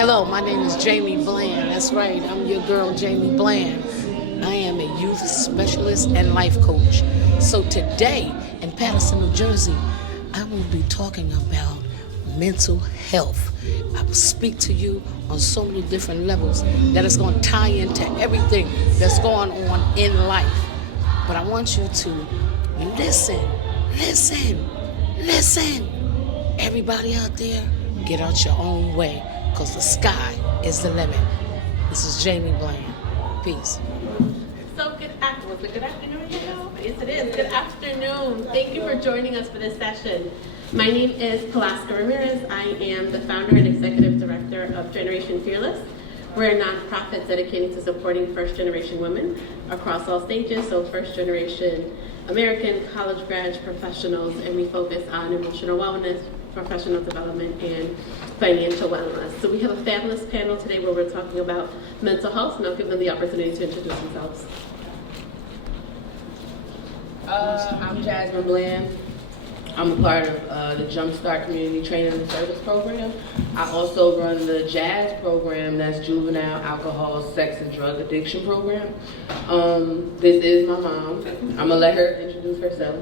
Hello, my name is Jamie Bland. That's right, I'm your girl, Jamie Bland. I am a youth specialist and life coach. So today in Paterson, New Jersey, I will be talking about mental health. I will speak to you on so many different levels that it's going to tie into everything that's going on in life. But I want you to listen. Everybody out there, get out your own way, because the sky is the limit. This is Jamie Bland. Peace. So good afternoon, you know? Yes, it is. Good afternoon. Thank you for joining us for this session. My name is Palaska Ramirez. I am the founder and executive director of Generation Fearless. We're a nonprofit dedicated to supporting first-generation women across all stages, so first-generation American, college grads, professionals, and we focus on emotional wellness, professional development, and financial wellness. So we have a fabulous panel today where we're talking about mental health, and I'll give them the opportunity to introduce themselves. I'm Jasmine Bland. I'm a part of the Jumpstart Community Training and Service Program. I also run the JAZZ program, that's Juvenile Alcohol, Sex, and Drug Addiction Program. This is my mom. I'm going to let her introduce herself.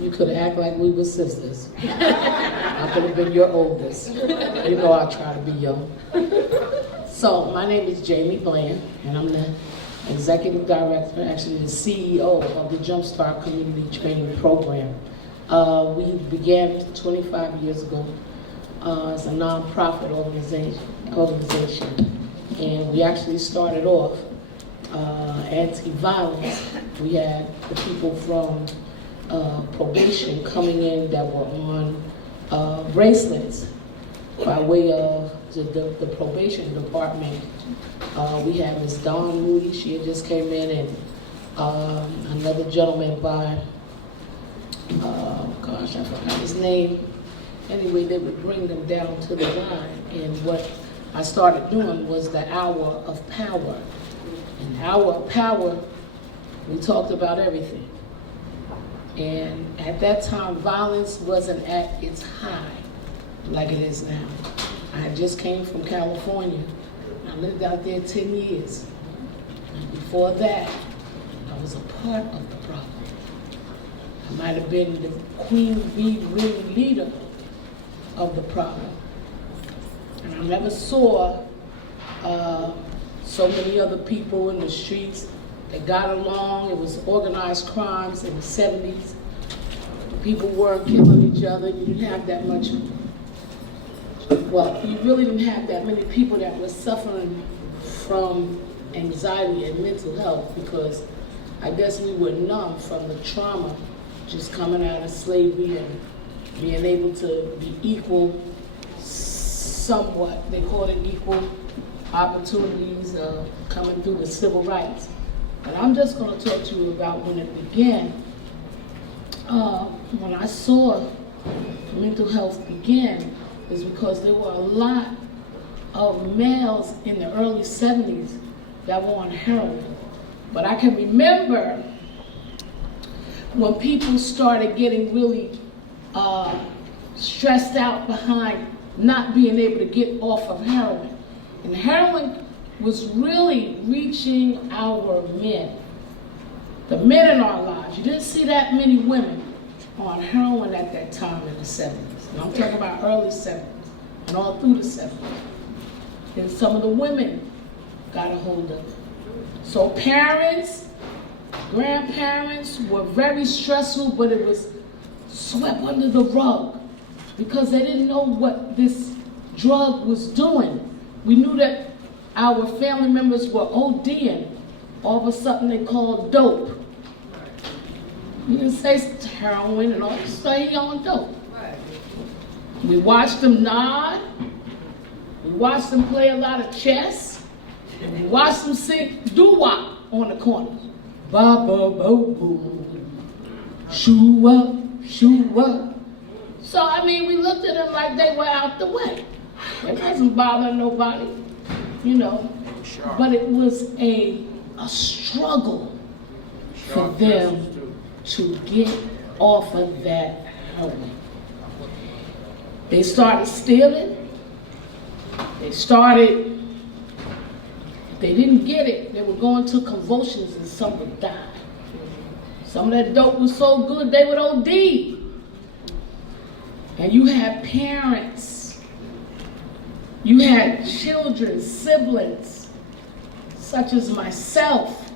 You could act like we were sisters. I could have been your oldest. You know I try to be young. So my name is Jamie Bland, and I'm the executive director, actually the CEO of the Jumpstart Community Training Program. We began 25 years ago as a nonprofit organization, and we actually started off anti-violence. We had the people from probation coming in that were on bracelets by way of the probation department. We had Ms. Dawn Moody, she had just came in, and another gentleman by, gosh, I forgot his name. Anyway, they would bring them down to the line, and what I started doing was the hour of power. And hour of power, we talked about everything. And at that time, violence wasn't at its high like it is now. I just came from California. I lived out there 10 years. And before that, I was a part of the problem. I might have been the queen bee ring leader of the problem. And I never saw so many other people in the streets that got along. It was organized crimes in the 70s. People weren't killing each other. You didn't have that much. Well, you really didn't have that many people that were suffering from anxiety and mental health, because I guess we were numb from the trauma just coming out of slavery and being able to be equal somewhat. They call it equal opportunities coming through the civil rights. But I'm just going to talk to you about when it began. When I saw mental health begin, is because there were a lot of males in the early 70s that were on heroin. But I can remember when people started getting really stressed out behind not being able to get off of heroin. And heroin was really reaching our men, the men in our lives. You didn't see that many women on heroin at that time in the 70s. And I'm talking about early 70s and all through the 70s. And some of the women got a hold of it. So parents, grandparents were very stressful, but it was swept under the rug because they didn't know what this drug was doing. We knew that our family members were ODing. All of a sudden they called dope. You didn't say heroin and all, you say he on dope. We watched them nod. We watched them play a lot of chess. And we watched them sing doo-wop on the corner. Ba-ba-bo-boo. Shoo up, shoo up. So, I mean, we looked at them like they were out the way. It wasn't bothering nobody, you know. But it was a struggle for them to get off of that heroin. They started stealing. They started, if they didn't get it, they would go into convulsions and some would die. Some of that dope was so good they would OD. And you had parents, you had children, siblings, such as myself,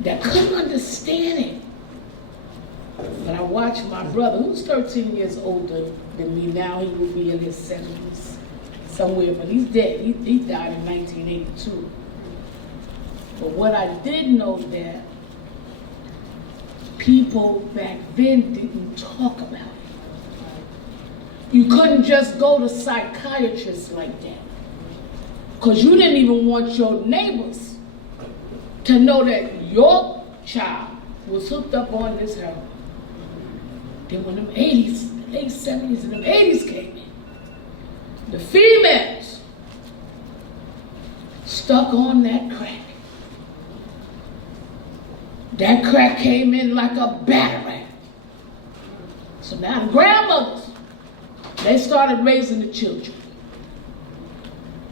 that couldn't understand it. But I watched my brother, who's 13 years older than me now, he will be in his 70s somewhere, but he's dead. He died in 1982. But what I did know that people back then didn't talk about it. You couldn't just go to psychiatrists like that, because you didn't even want your neighbors to know that your child was hooked up on this heroin. Then when them 80s, late 70s and them 80s came in, the females stuck on that crack. That crack came in like a batarang. So now the grandmothers, they started raising the children.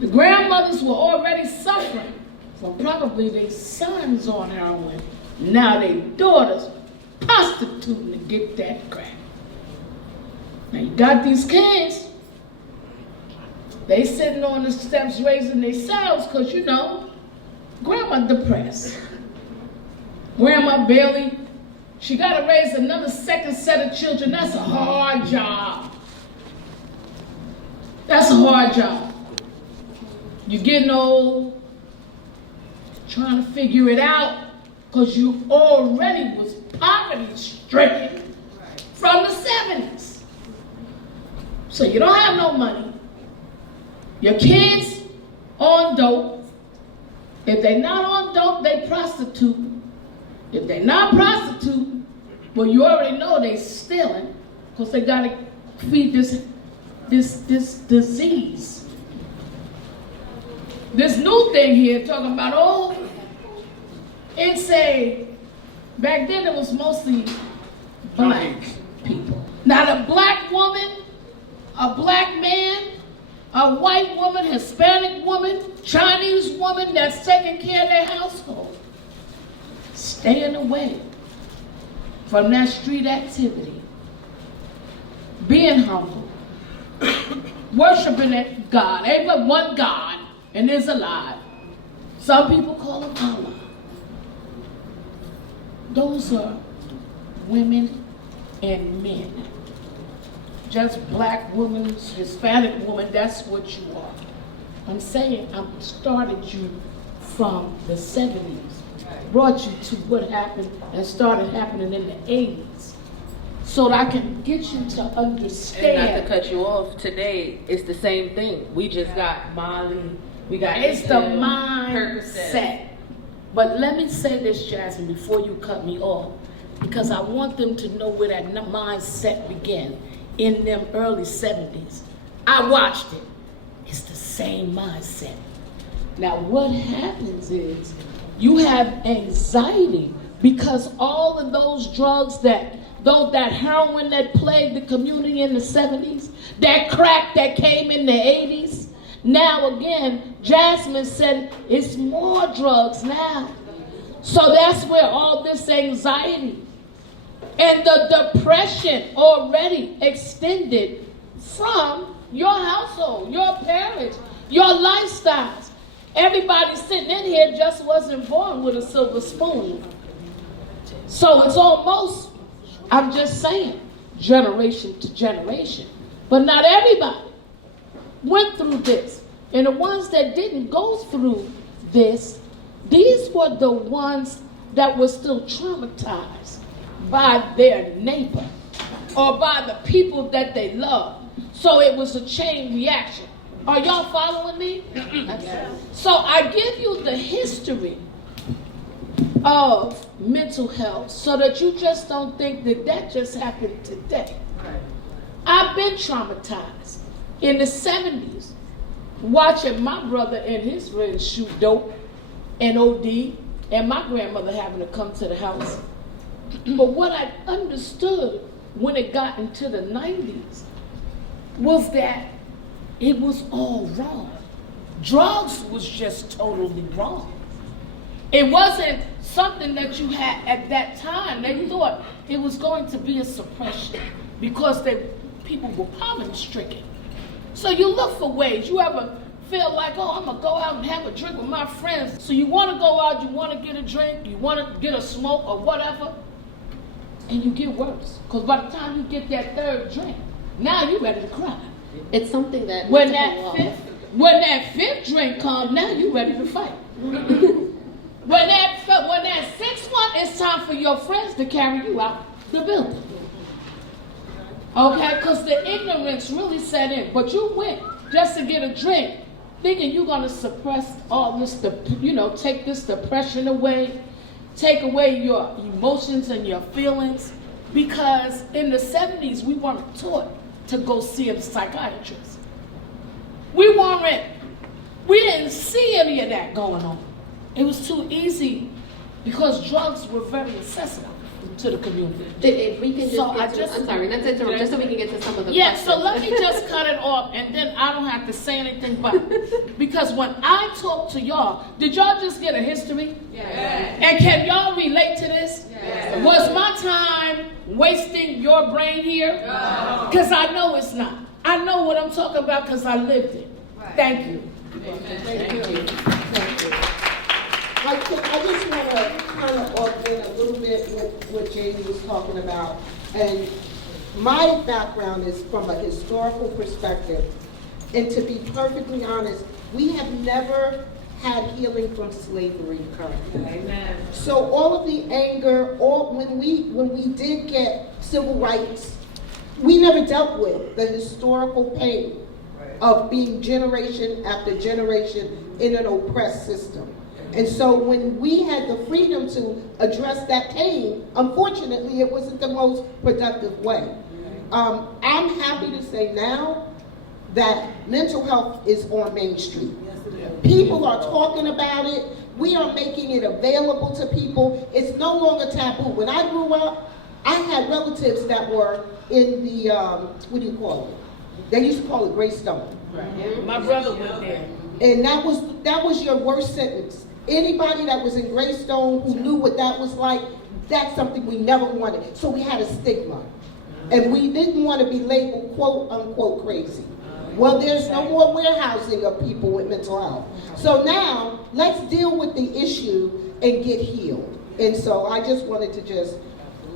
The grandmothers were already suffering from probably their sons on heroin. Now their daughters prostituting to get that crack. Now you got these kids, they sitting on the steps raising themselves because, you know, grandma depressed. Grandma barely, she got to raise another second set of children. That's a hard job. That's a hard job. You're getting old, trying to figure it out, because you already was poverty stricken from the 70s. So you don't have no money. Your kids on dope. If they're not on dope, they prostitute. If they're not prostituting, well, you already know they stealing, because they got to feed this disease. This new thing here talking about, oh, it's back then it was mostly black people. Now the black woman, a black man, a white woman, Hispanic woman, Chinese woman that's taking care of their household, staying away from that street activity, being humble, worshiping that God. Ain't but one God, and is alive. Some people call him Allah. Those are women and men. Just black women, Hispanic woman, that's what you are. I'm saying I started you from the 70s, brought you to what happened and started happening in the 80s, so that I can get you to understand. And not to cut you off, today it's the same thing. We just got Molly, we got It's the mindset. But let me say this, Jasmine, before you cut me off, because I want them to know where that mindset began in them early 70s. I watched it. It's the same mindset. Now what happens is you have anxiety because all of those drugs that heroin that plagued the community in the 70s, that crack that came in the 80s, now again, Jasmine said it's more drugs now. So that's where all this anxiety and the depression already extended from your household, your parents, your lifestyles. Everybody sitting in here just wasn't born with a silver spoon. So it's almost, I'm just saying, generation to generation. But not everybody went through this. And the ones that didn't go through this, these were the ones that were still traumatized by their neighbor or by the people that they love. So it was a chain reaction. Are y'all following me? So I give you the history of mental health so that you just don't think that just happened today. I've been traumatized in the 70s, watching my brother and his friends shoot dope and OD, and my grandmother having to come to the house. But what I understood when it got into the 90s was that it was all wrong. Drugs was just totally wrong. It wasn't something that you had at that time. They thought it was going to be a suppression because people were poverty stricken. So you look for ways. You ever feel like, oh, I'm going to go out and have a drink with my friends. So you want to go out, you want to get a drink, you want to get a smoke or whatever, and you get worse. Because by the time you get that third drink, now you're ready to cry. It's something that When that fifth drink comes, now you're ready to fight. When that sixth one, it's time for your friends to carry you out the building. Okay, because the ignorance really set in. But you went just to get a drink, thinking you're going to suppress all this, take this depression away, take away your emotions and your feelings. Because in the 70s, we weren't taught to go see a psychiatrist. We didn't see any of that going on. It was too easy because drugs were very accessible to the community. If we can just I'm sorry, not to interrupt, just so we can get to some of the questions. questions. So let me just cut it off, and then I don't have to say anything but because when I talk to y'all, did y'all just get a history? Yes. And can y'all relate to this? Yes. Was my time wasting your brain here? Because I know it's not. I know what I'm talking about because I lived it. Right. Thank you. Thank you. I just want to kind of augment a little bit with what Jamie was talking about. And my background is from a historical perspective. And to be perfectly honest, we have never had healing from slavery currently. Amen. So all of the anger, when we did get civil rights, we never dealt with the historical pain of being generation after generation in an oppressed system. And so when we had the freedom to address that pain, unfortunately, it wasn't the most productive way. I'm happy to say now that mental health is on Main Street. People are talking about it. We are making it available to people. It's no longer taboo. When I grew up, I had relatives that were in the, what do you call it? They used to call it Greystone. Right. My brother went there. And that was your worst sentence. Anybody that was in Greystone who knew what that was like, that's something we never wanted. So we had a stigma. And we didn't want to be labeled quote unquote crazy. Well, there's no more warehousing of people with mental health. So now, let's deal with the issue and get healed. And so I just wanted to just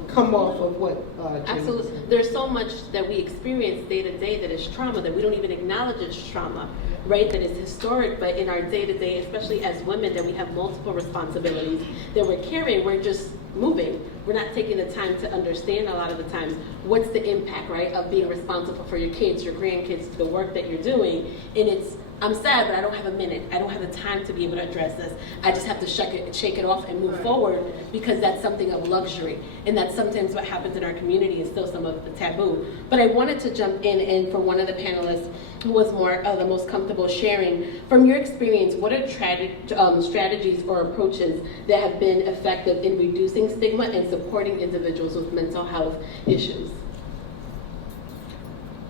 come off of what Absolutely. said. There's so much that we experience day to day that is trauma that we don't even acknowledge as trauma, right? That is historic, but in our day to day, especially as women, that we have multiple responsibilities that we're carrying, we're just moving. We're not taking the time to understand a lot of the times what's the impact, right, of being responsible for your kids, your grandkids, the work that you're doing. And I'm sad, but I don't have a minute. I don't have the time to be able to address this. I just have to shake it off and move forward because that's something of luxury. And that's sometimes what happens in our community and still some of the taboo. But I wanted to jump in and for one of the panelists who was more the most comfortable sharing, from your experience, what are strategies or approaches that have been effective in reducing stigma and supporting individuals with mental health issues?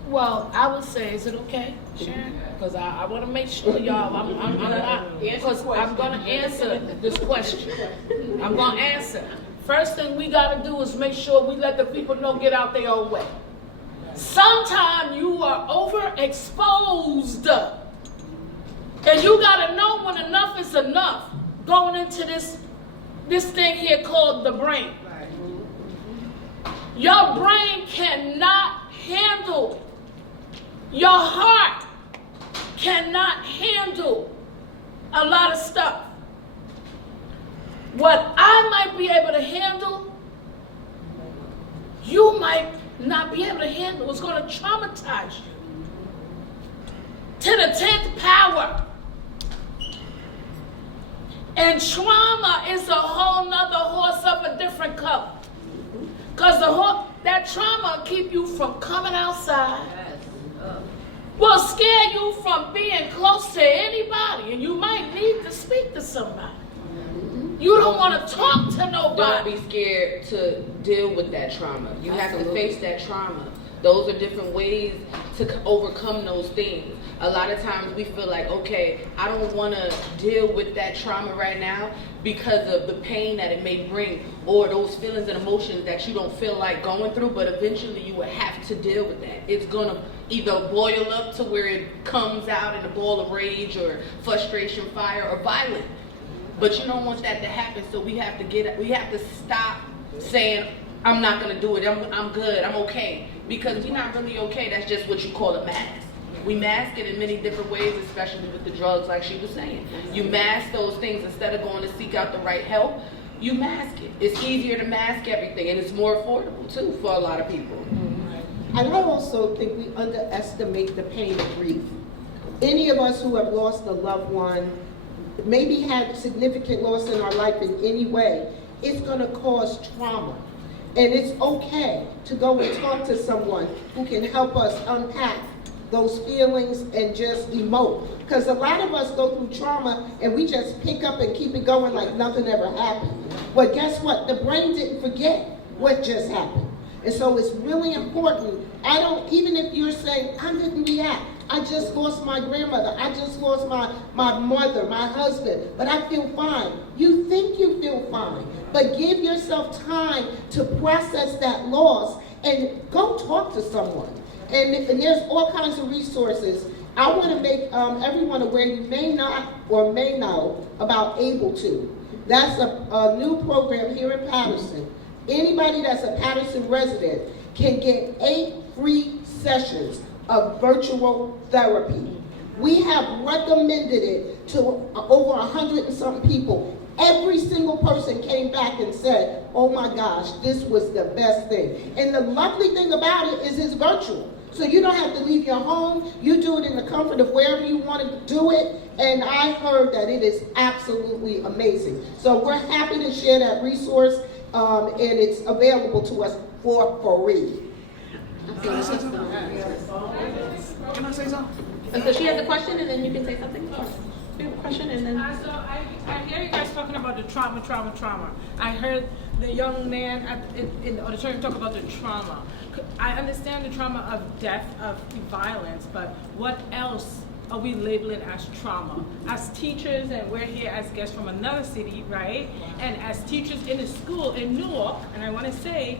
Well, I would say, is it okay, Sharon? Because I want to make sure y'all, I'm going to answer this question. I'm going to answer. First thing we got to do is make sure we let the people know get out their own way. Sometimes you are overexposed. And you got to know when enough is enough going into this thing here called the brain. Your brain cannot handle. Your heart cannot handle a lot of stuff. What I might be able to handle, you might not be able to handle. It's going to traumatize you to the 10th power. And trauma is a whole nother horse of a different color. Because that trauma will keep you from coming outside. Will scare you from being close to anybody, and you might need to speak to somebody. You don't want to talk to nobody. Don't be scared to deal with that trauma. You have to face that trauma. Those are different ways to overcome those things. A lot of times we feel like, okay, I don't want to deal with that trauma right now because of the pain that it may bring, or those feelings and emotions that you don't feel like going through, but eventually you will have to deal with that. It's going to either boil up to where it comes out in a ball of rage or frustration, fire, or violence. But you don't want that to happen, so we have to stop saying, I'm not going to do it, I'm good, I'm okay. Because we're not really okay, that's just what you call a mask. We mask it in many different ways, especially with the drugs, like she was saying. You mask those things instead of going to seek out the right help. You mask it. It's easier to mask everything, and it's more affordable too for a lot of people. And I also think we underestimate the pain of grief. Any of us who have lost a loved one, maybe had significant loss in our life in any way, it's going to cause trauma. And it's okay to go and talk to someone who can help us unpack those feelings and just emote. Because a lot of us go through trauma and we just pick up and keep it going like nothing ever happened. But guess what? The brain didn't forget what just happened. And so it's really important. Even if you're saying, I didn't react. I just lost my grandmother. I just lost my mother, my husband, but I feel fine. You think you feel fine, but give yourself time to process that loss and go talk to someone. And there's all kinds of resources. I want to make everyone aware you may not or may know about Able To. That's a new program here in Patterson. Anybody that's a Patterson resident can get 8 free sessions of virtual therapy. We have recommended it to over 100 and some people. Every single person came back and said, oh my gosh, this was the best thing. And the lovely thing about it is it's virtual. So you don't have to leave your home. You do it in the comfort of wherever you want to do it. And I heard that it is absolutely amazing. So we're happy to share that resource, and it's available to us for free. Can I say something? And so she has a question, and then you can say something. You have a question, and then. So I hear you guys talking about the trauma. I heard the young man in the auditorium talk about the trauma. I understand the trauma of death, of violence, but what else are we labeling as trauma? As teachers, and we're here as guests from another city, right? And as teachers in a school in Newark, and I want to say,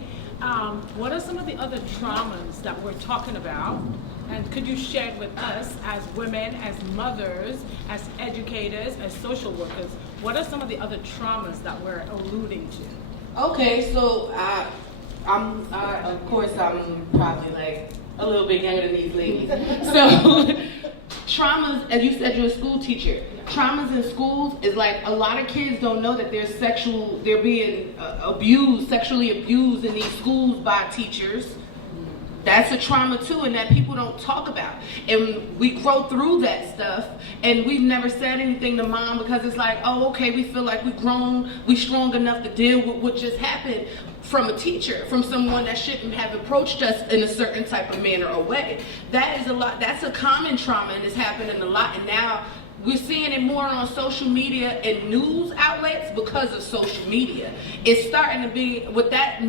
what are some of the other traumas that we're talking about? And could you share it with us as women, as mothers, as educators, as social workers? What are some of the other traumas that we're alluding to? Okay, so of course, I'm probably like a little bit younger than these ladies. So traumas, as you said, you're a school teacher. Traumas in schools is like a lot of kids don't know that they're being abused, sexually abused in these schools by teachers. That's a trauma too, and that people don't talk about. And we grow through that stuff, and we've never said anything to mom because it's like, oh, okay, we feel like we've grown, we're strong enough to deal with what just happened from a teacher, from someone that shouldn't have approached us in a certain type of manner or way. That is a lot. That's a common trauma, and it's happening a lot. And now we're seeing it more on social media and news outlets because of social media. It's starting to be with that.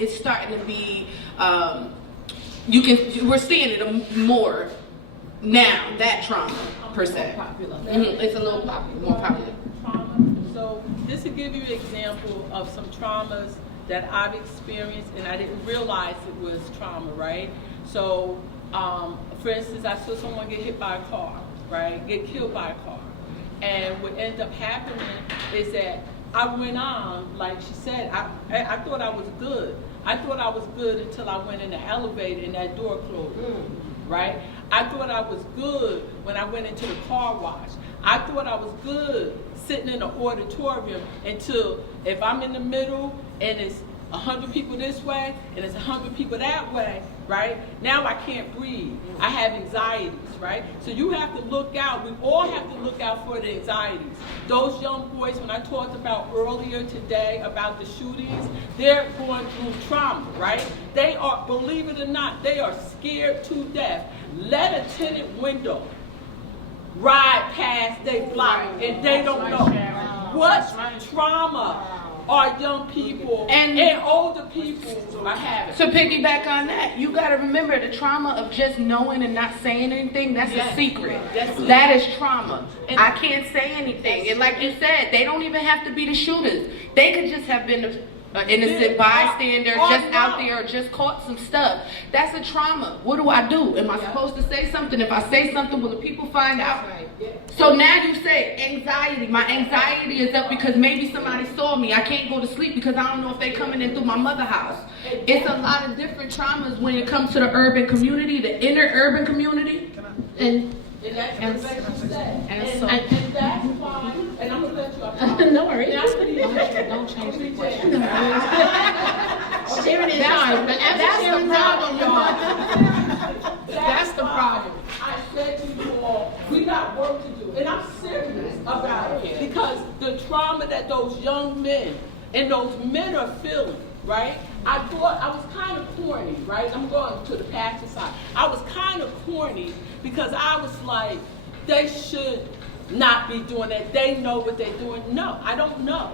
It's starting to be. We're seeing it more now. That trauma per se. It's a little more popular. So just to give you an example of some traumas that I've experienced, and I didn't realize it was trauma, right? So, for instance, I saw someone get hit by a car, right? Get killed by a car. And what ended up happening is that I went on, like she said, I thought I was good. I thought I was good until I went in the elevator and that door closed, right? I thought I was good when I went into the car wash. I thought I was good sitting in the auditorium until if I'm in the middle and it's 100 people this way and it's 100 people that way, right? Now I can't breathe. I have anxieties, right? So you have to look out. We all have to look out for the anxieties. Those young boys, when I talked about earlier today about the shootings, they're going through trauma, right? They are, believe it or not, they are scared to death. Let a tinted window ride past their block and they don't know. What trauma our young people And- and older people are having. To piggyback on that, you gotta remember the trauma of just knowing and not saying anything, that's a secret. That is trauma. I can't say anything. And like you said, they don't even have to be the shooters. They could just have been an innocent bystander, just out there, or just caught some stuff. That's a trauma. What do I do? Am I supposed to say something? If I say something, will the people find out? So now you say anxiety. My anxiety is up because maybe somebody saw me. I can't go to sleep because I don't know if they're coming in through my mother's house. It's a lot of different traumas when it comes to the urban community, the inner urban community. And that's And- what Rebecca said. and so- And that's why, and I'm gonna let you off. No worries. Don't Don't change the question. Sharon is hard, but after That's the Sharon's problem, out, y'all. That's the problem. I said to you all, we got work to do, and I'm serious about it, because the trauma that those young men and those men are feeling, right? I thought I was kind of corny, right? I'm going to the pastor side. I was kind of corny because I was like, they should not be doing that. They know what they're doing. No, I don't know,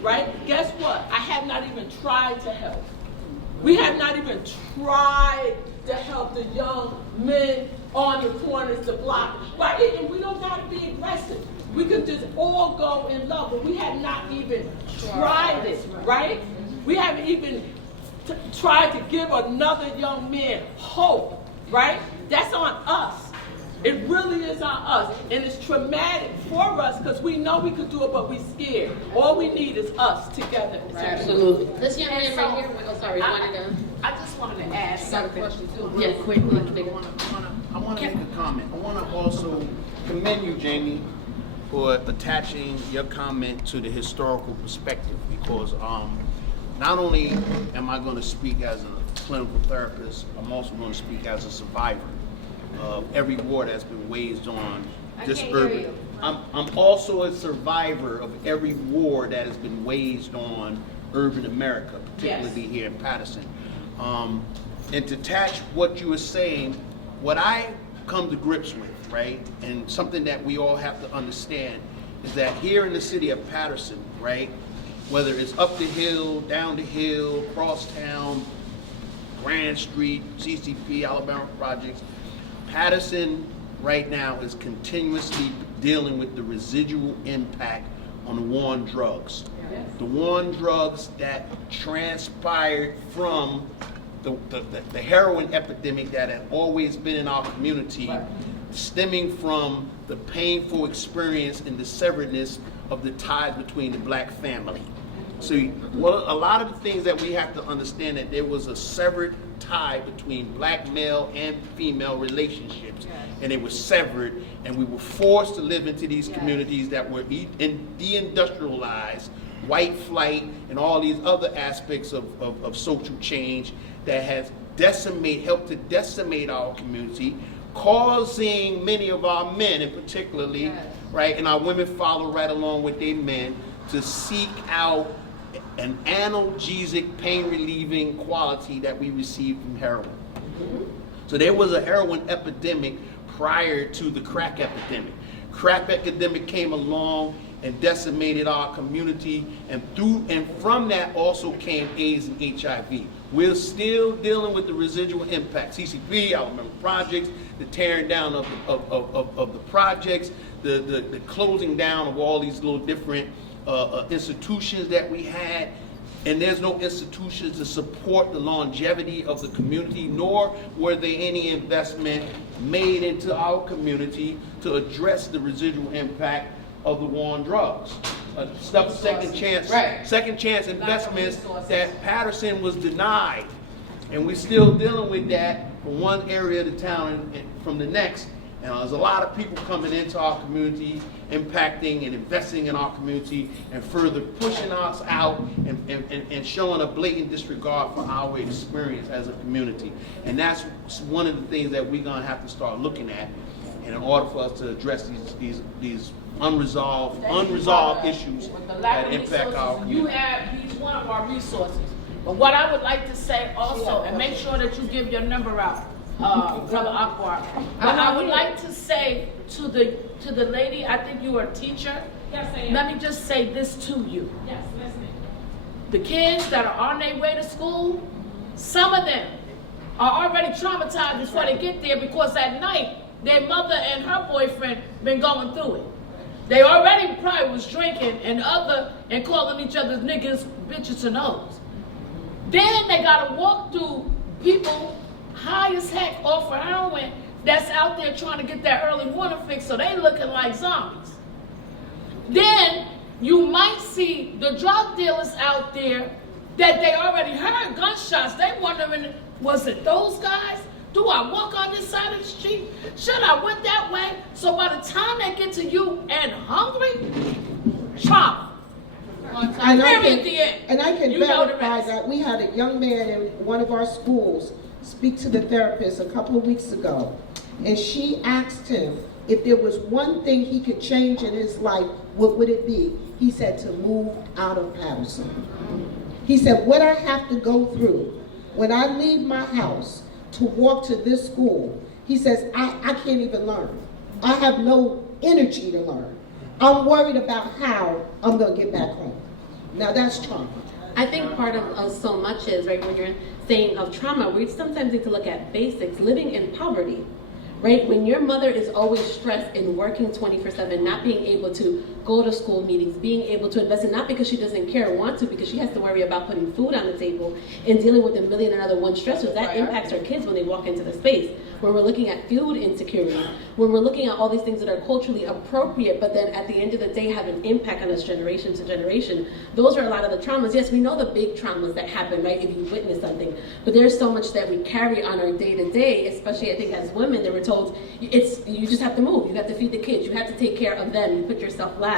right? Guess what? I have not even tried to help. We have not even tried to help the young men on the corners, the block, right? And we don't gotta be aggressive. We could just all go in love, but we have not even tried it, right? We haven't even tried to give another young man hope, right? That's on us. It really is on us. And it's traumatic for us because we know we could do it, but we're scared. All we need is us together. absolutely. This young man right here, oh, sorry, you wanted to? I just wanted to ask something too. Yes, quickly. I want to make a comment. I want to also commend you, Jamie, for attaching your comment to the historical perspective, because not only am I going to speak as a clinical therapist, I'm also going to speak as a survivor of every war that's been waged on this urban. I'm also a survivor of every war that has been waged on urban America, particularly here in Patterson. And to attach what you were saying, what I come to grips with, right, and something that we all have to understand is that here in the city of Patterson, right, whether it's up the hill, down the hill, crosstown, Grand Street, CCP, Alabama Projects, Patterson right now is continuously dealing with the residual impact on the war on drugs. The war on drugs that transpired from the heroin epidemic that had always been in our community, stemming from the painful experience and the severedness of the ties between the black family. So a lot of the things that we have to understand, that there was a severed tie between black male and female relationships, and it was severed, and we were forced to live into these communities that were deindustrialized, white flight, and all these other aspects of social change that has helped to decimate our community, causing many of our men, and particularly, right, and our women follow right along with their men, to seek out an analgesic, pain-relieving quality that we receive from heroin. So there was a heroin epidemic prior to the crack epidemic. Crack epidemic came along and decimated our community, and from that also came AIDS and HIV. We're still dealing with the residual impact. CCP, Alabama Projects, the tearing down of the projects, the closing down of all these little different institutions that we had, and there's no institutions to support the longevity of the community, nor were there any investment made into our community to address the residual impact of the war on drugs. Second chance investments that Patterson was denied, and we're still dealing with that from one area of the town and from the next. And there's a lot of people coming into our community, impacting and investing in our community, and further pushing us out and showing a blatant disregard for our experience as a community. And that's one of the things that we're gonna have to start looking at, in order for us to address these unresolved issues that impact our community. He's one of our resources. But what I would like to say also, and make sure that you give your number out, Brother Akbar. But I would like to say to the lady, I think you are a teacher. Yes, I am. Let me just say this to you. Yes, listening. the kids that are on their way to school, some of them are already traumatized before they get there because at night their mother and her boyfriend been going through it. They already probably was drinking and calling each other niggas, bitches, and hoes. Then they gotta walk through people high as heck off of heroin that's out there trying to get that early morning fix, so they looking like zombies. Then you might see the drug dealers out there that they already heard gunshots. They wondering, was it those guys? Do I walk on this side of the street? Should I went that way? So by the time they get to you and hungry, trauma. And I can You know the verify rest. that we had a young man in one of our schools speak to the therapist a couple of weeks ago, and she asked him if there was one thing he could change in his life, what would it be? He said to move out of Patterson. He said, what I have to go through when I leave my house to walk to this school, he says, I can't even learn. I have no energy to learn. I'm worried about how I'm gonna get back home. Now that's trauma. I think part of so much is, right, when you're saying of trauma, we sometimes need to look at basics, living in poverty, right? When your mother is always stressed and working 24/7, not being able to go to school meetings, being able to invest in, not because she doesn't care or want to, because she has to worry about putting food on the table and dealing with a million and other one stressors, that impacts our kids when they walk into the space. When we're looking at food insecurity, when we're looking at all these things that are culturally appropriate, but then at the end of the day have an impact on us generation to generation, those are a lot of the traumas. Yes, we know the big traumas that happen, right, if you witness something, but there's so much that we carry on our day to day, especially I think as women, that we're told, you just have to move, you have to feed the kids, you have to take care of them, you put yourself last.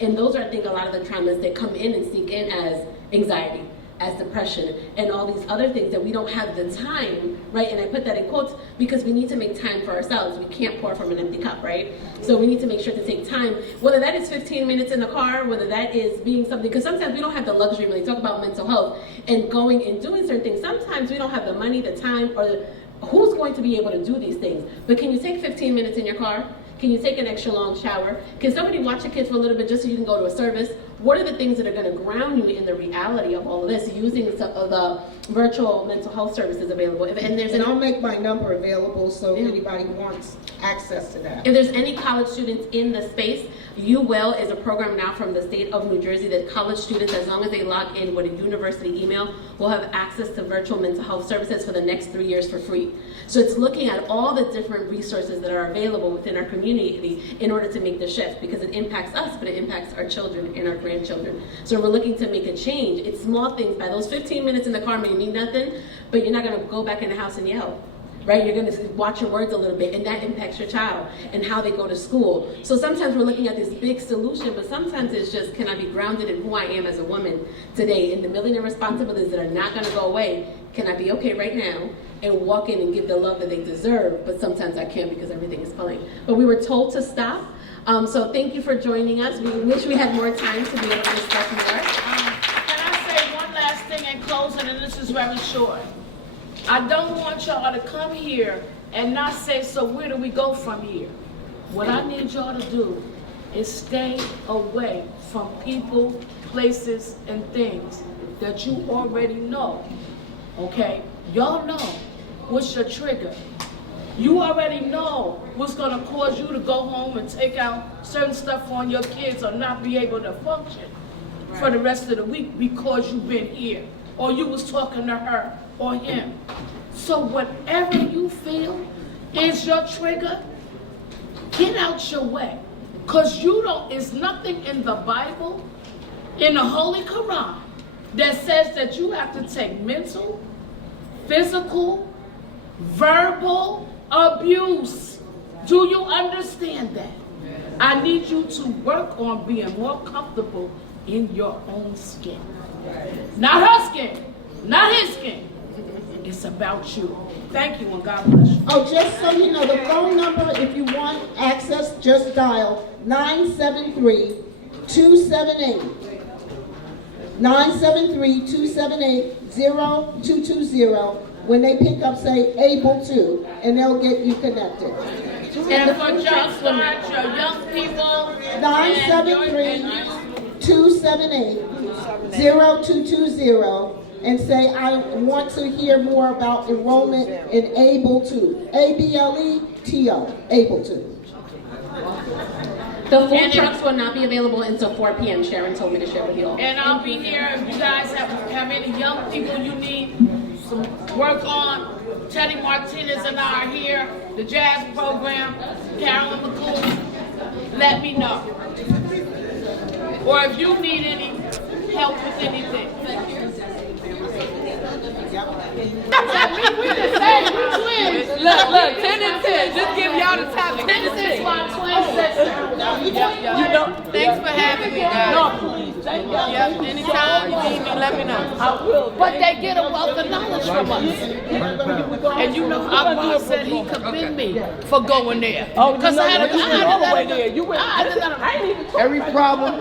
And those are, I think, a lot of the traumas that come in and sneak in as anxiety, as depression, and all these other things that we don't have the time, right? And I put that in quotes because we need to make time for ourselves. We can't pour from an empty cup, right? So we need to make sure to take time, whether that is 15 minutes in the car, whether that is being something, because sometimes we don't have the luxury when they talk about mental health and going and doing certain things. Sometimes we don't have the money, the time, or who's going to be able to do these things. But can you take 15 minutes in your car? Can you take an extra long shower? Can somebody watch your kids for a little bit just so you can go to a service? What are the things that are going to ground you in the reality of all of this, using the virtual mental health services available? And I'll make my number available so if anybody wants access to that. If there's any college students in the space, UWell is a program now from the state of New Jersey that college students, as long as they log in with a university email, will have access to virtual mental health services for the next 3 years for free. So it's looking at all the different resources that are available within our community in order to make the shift, because it impacts us, but it impacts our children and our grandchildren. So we're looking to make a change. It's small things. By those 15 minutes in the car may mean nothing, but you're not going to go back in the house and yell. Right? You're going to watch your words a little bit, and that impacts your child and how they go to school. So sometimes we're looking at this big solution, but sometimes it's just, can I be grounded in who I am as a woman today, and the million responsibilities that are not going to go away? Can I be okay right now and walk in and give the love that they deserve? But sometimes I can't because everything is pulling. But we were told to stop. So thank you for joining us. We wish we had more time to be able to discuss more. Can I say one last thing in closing, and this is very short. I don't want y'all to come here and not say, so where do we go from here? What I need y'all to do is stay away from people, places, and things that you already know, okay? Y'all know what's your trigger. You already know what's gonna cause you to go home and take out certain stuff on your kids or not be able to function for the rest of the week because you've been here or you was talking to her or him. So whatever you feel is your trigger, get out your way. Cause it's nothing in the Bible, in the Holy Quran, that says that you have to take mental, physical, verbal abuse. Do you understand that? I need you to work on being more comfortable in your own skin. Not her skin, not his skin. It's about you. Thank you and God bless you. Oh, just so you know, the phone number, if you want access, just dial 973-278. 973-278-0220. When they pick up, say able to, and they'll get you connected. And for Jumpstart, your young people, 973-278-0220. 0220 and say, I want to hear more about enrollment in Able To. ABLETO, Able To. The food trucks will not be available until 4 p.m. Sharon told me to share with you all. And I'll be here if you guys have any young people you need some work on. Teddy Martinez and I are here. The jazz program, Carolyn McCool, let me know. Or if you need any help with anything. We the same, we twins. Look, 10 and 10. Just give y'all the top 10 and 10. You know, Thanks for having me, guys. no, please, thank y'all. Yep, anytime you need me, let me know. I will. But they get a wealth of knowledge from us. And you know, our boss said he commend me for going there. Oh, Because you know, I had you went all the way there. You went. I did not. I ain't even. Every problem